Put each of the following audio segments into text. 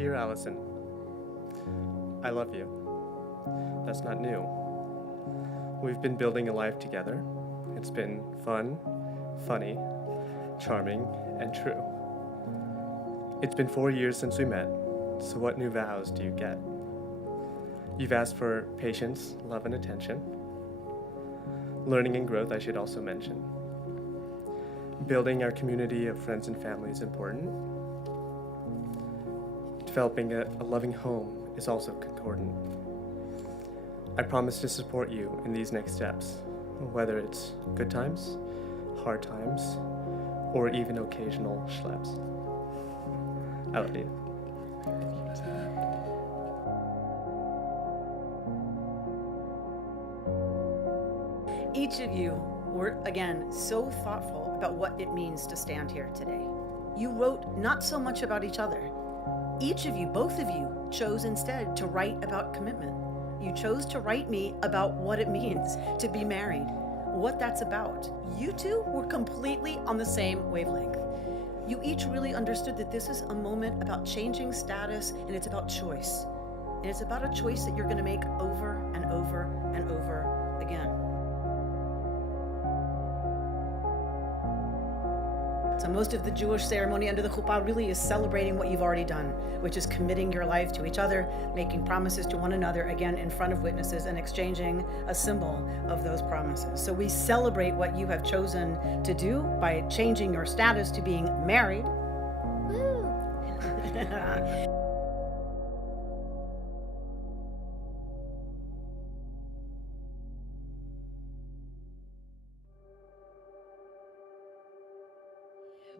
Dear Allyson, I love you. That's not new. We've been building a life together. It's been fun, funny, charming, and true. It's been 4 years since we met, so what new vows do you get? You've asked for patience, love, and attention. Learning and growth, I should also mention. Building our community of friends and family is important. Developing a loving home is also concordant. I promise to support you in these next steps, whether it's good times, hard times, or even occasional schleps. I love you. Each of you were, again, so thoughtful about what it means to stand here today. You wrote not so much about each other. Each of you, both of you, chose instead to write about commitment. You chose to write me about what it means to be married, what that's about. You two were completely on the same wavelength. You each really understood that this is a moment about changing status, and it's about choice. And it's about a choice that you're going to make over and over and over again. So most of the Jewish ceremony under the chuppah really is celebrating what you've already done, which is committing your life to each other, making promises to one another, again, in front of witnesses, and exchanging a symbol of those promises. So we celebrate what you have chosen to do by changing your status to being married. Woo!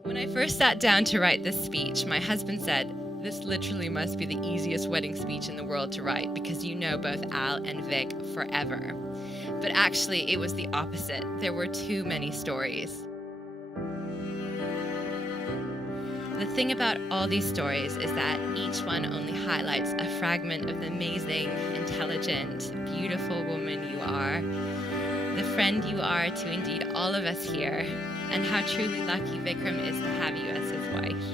When I first sat down to write this speech, my husband said, "This literally must be the easiest wedding speech in the world to write because you know both Al and Vic forever." But actually, it was the opposite. There were too many stories. The thing about all these stories is that each one only highlights a fragment of the amazing, intelligent, beautiful woman you are, the friend you are to indeed all of us here, and how truly lucky Vikram is to have you as his wife.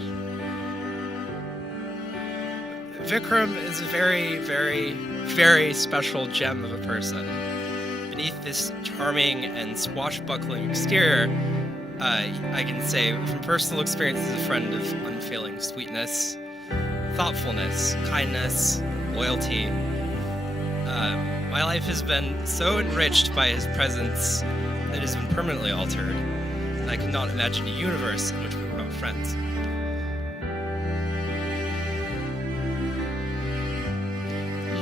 Vikram is a very, very, very special gem of a person. Beneath this charming and swashbuckling exterior, I can say from personal experience as a friend of unfailing sweetness, thoughtfulness, kindness, loyalty. My life has been so enriched by his presence that it has been permanently altered. And I could not imagine a universe in which we were not friends.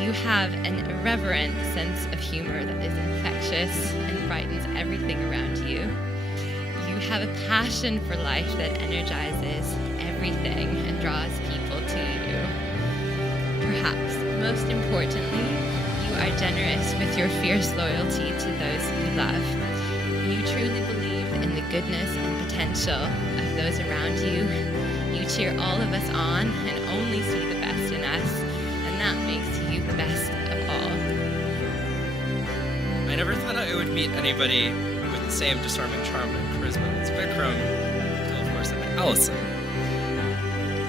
You have an irreverent sense of humor that is infectious and brightens everything around you. You have a passion for life that energizes everything and draws people to you. Perhaps most importantly, you are generous with your fierce loyalty to those you love. You truly believe in the goodness and potential of those around you. You cheer all of us on and only see the best in us, and that makes you the best of all. I never thought I would meet anybody with the same disarming charm and charisma as Vikram, until of course I met Allyson.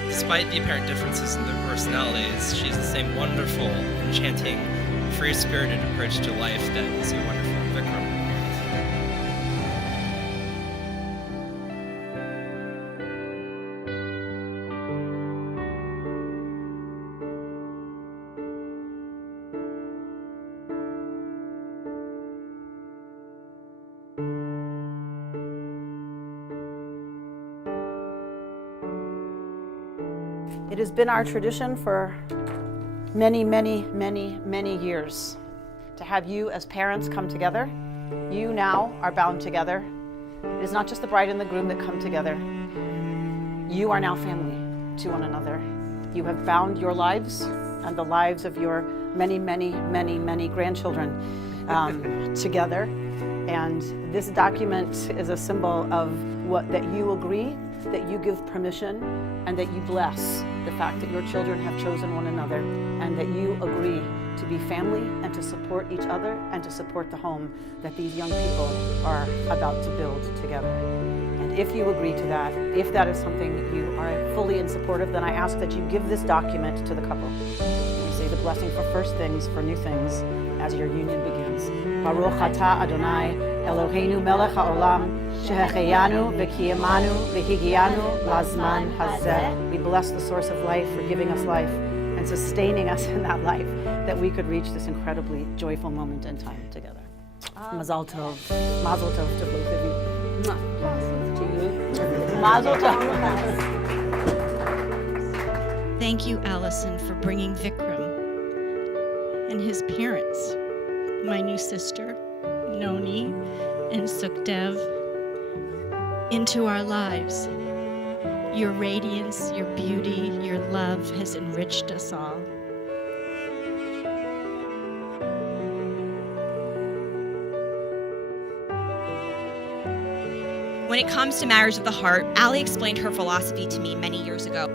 Despite the apparent differences in their personalities, she has the same wonderful, enchanting, free-spirited approach to life that is so wonderful in Vikram. It has been our tradition for many, many, many, many years to have you as parents come together. You now are bound together. It is not just the bride and the groom that come together. You are now family to one another. You have bound your lives and the lives of your many, many, many, many grandchildren together. And this document is a symbol of that you agree, that you give permission, and that you bless the fact that your children have chosen one another, and that you agree to be family and to support each other and to support the home that these young people are about to build together. And if you agree to that, if that is something you are fully in support of, then I ask that you give this document to the couple. You say the blessing for first things, for new things, as your union begins. Baruch atah Adonai, Eloheinu melech haolam, shehecheyanu v'kiyamanu v'higianu lazman hazeh. We bless the source of life for giving us life and sustaining us in that life, that we could reach this incredibly joyful moment in time together. Mazel tov. Mazel tov to both of you. Mwah. To you. Mazel tov. Thank you, Allyson, for bringing Vikram and his parents, my new sister, Noni, and Sukhdev, into our lives. Your radiance, your beauty, your love has enriched us all. When it comes to matters of the heart, Ally explained her philosophy to me many years ago.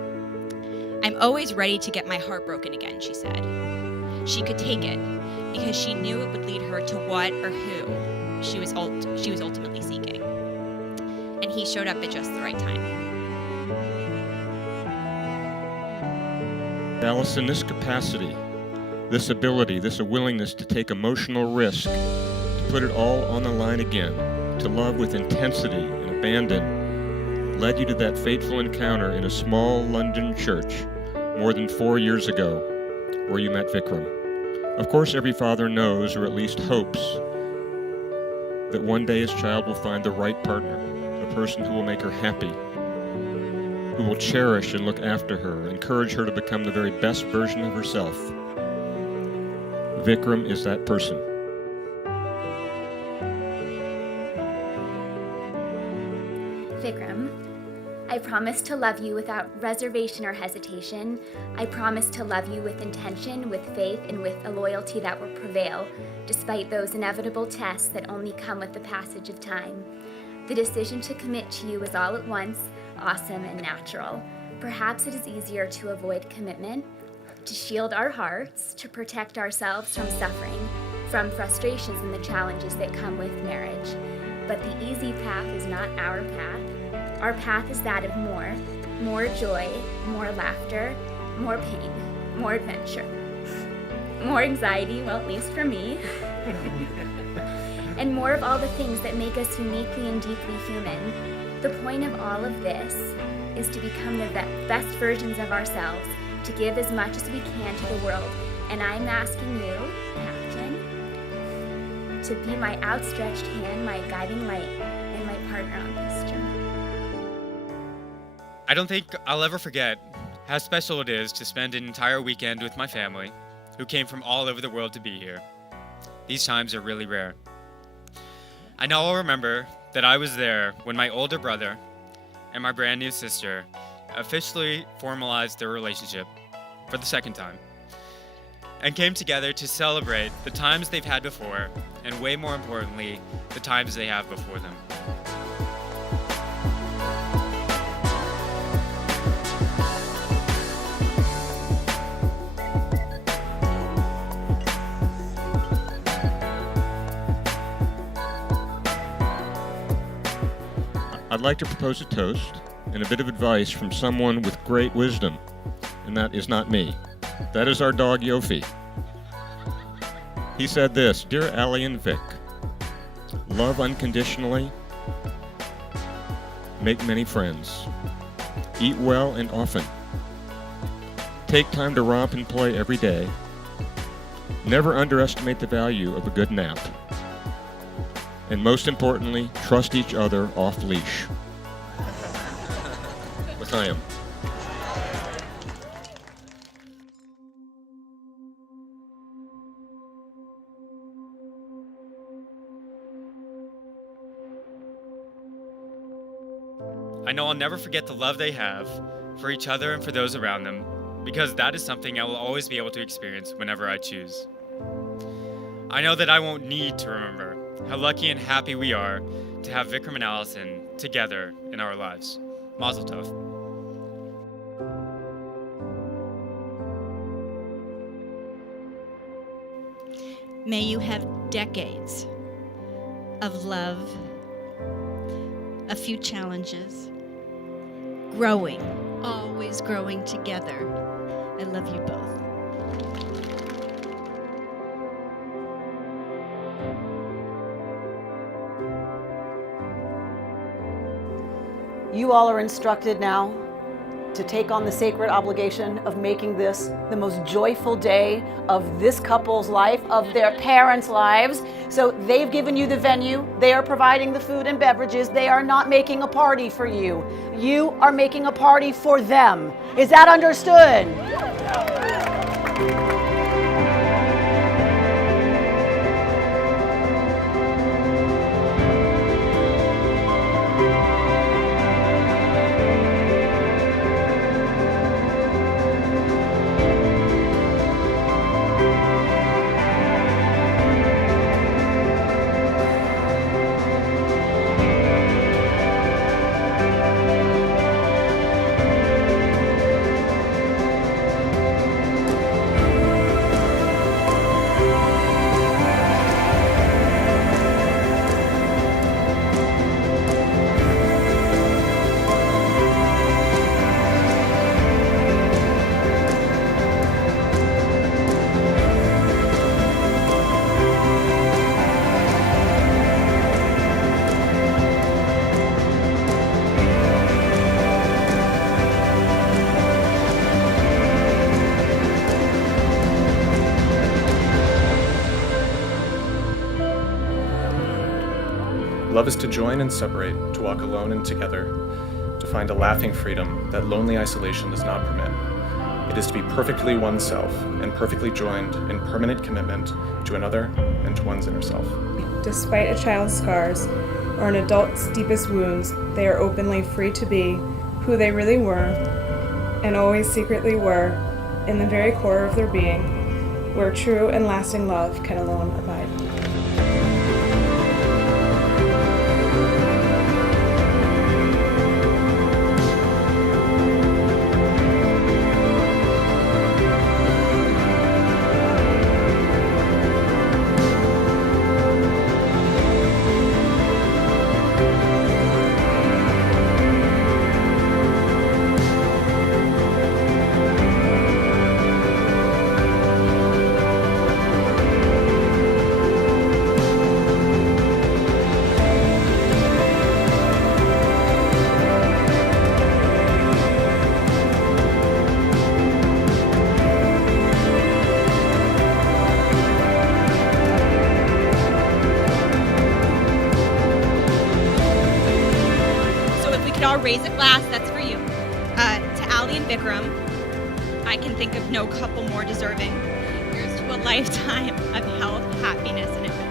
I'm always ready to get my heart broken again, she said. She could take it because she knew it would lead her to what or who she was ultimately seeking. And he showed up at just the right time. Allyson, this capacity, this ability, this willingness to take emotional risk, to put it all on the line again, to love with intensity and abandon, led you to that fateful encounter in a small London church more than 4 years ago, where you met Vikram. Of course, every father knows, or at least hopes, that one day his child will find the right partner, the person who will make her happy, who will cherish and look after her, encourage her to become the very best version of herself. Vikram is that person. Vikram, I promise to love you without reservation or hesitation. I promise to love you with intention, with faith, and with a loyalty that will prevail, despite those inevitable tests that only come with the passage of time. The decision to commit to you is all at once, awesome and natural. Perhaps it is easier to avoid commitment, to shield our hearts, to protect ourselves from suffering, from frustrations and the challenges that come with marriage. But the easy path is not our path. Our path is that of more joy, more laughter, more pain, more adventure, more anxiety, well, at least for me, and more of all the things that make us uniquely and deeply human. The point of all of this is to become the best versions of ourselves, to give as much as we can to the world. And I'm asking you, Captain, to be my outstretched hand, my guiding light, and my partner on this journey. I don't think I'll ever forget how special it is to spend an entire weekend with my family, who came from all over the world to be here. These times are really rare. I know I'll remember that I was there when my older brother and my brand new sister officially formalized their relationship for the second time, and came together to celebrate the times they've had before, and way more importantly, the times they have before them. I'd like to propose a toast and a bit of advice from someone with great wisdom, and that is not me. That is our dog Yofi. He said this: "Dear Ally and Vic, love unconditionally, make many friends, eat well and often, take time to romp and play every day, never underestimate the value of a good nap, and most importantly, trust each other off-leash." L'chaim. I know I'll never forget the love they have for each other and for those around them, because that is something I will always be able to experience whenever I choose. I know that I won't need to remember how lucky and happy we are to have Vikram and Allyson together in our lives. Mazel tov. May you have decades of love, a few challenges. Growing, always growing together. I love you both. You all are instructed now to take on the sacred obligation of making this the most joyful day of this couple's life, of their parents' lives. So they've given you the venue, they are providing the food and beverages, they are not making a party for you. You are making a party for them. Is that understood? Love is to join and separate, to walk alone and together, to find a laughing freedom that lonely isolation does not permit. It is to be perfectly oneself and perfectly joined in permanent commitment to another and to one's inner self. Despite a child's scars or an adult's deepest wounds, they are openly free to be who they really were and always secretly were in the very core of their being, where true and lasting love can alone abide. Raise a glass, that's for you. To Ally and Vikram, I can think of no couple more deserving. Here's to a lifetime of health, happiness, and adventure.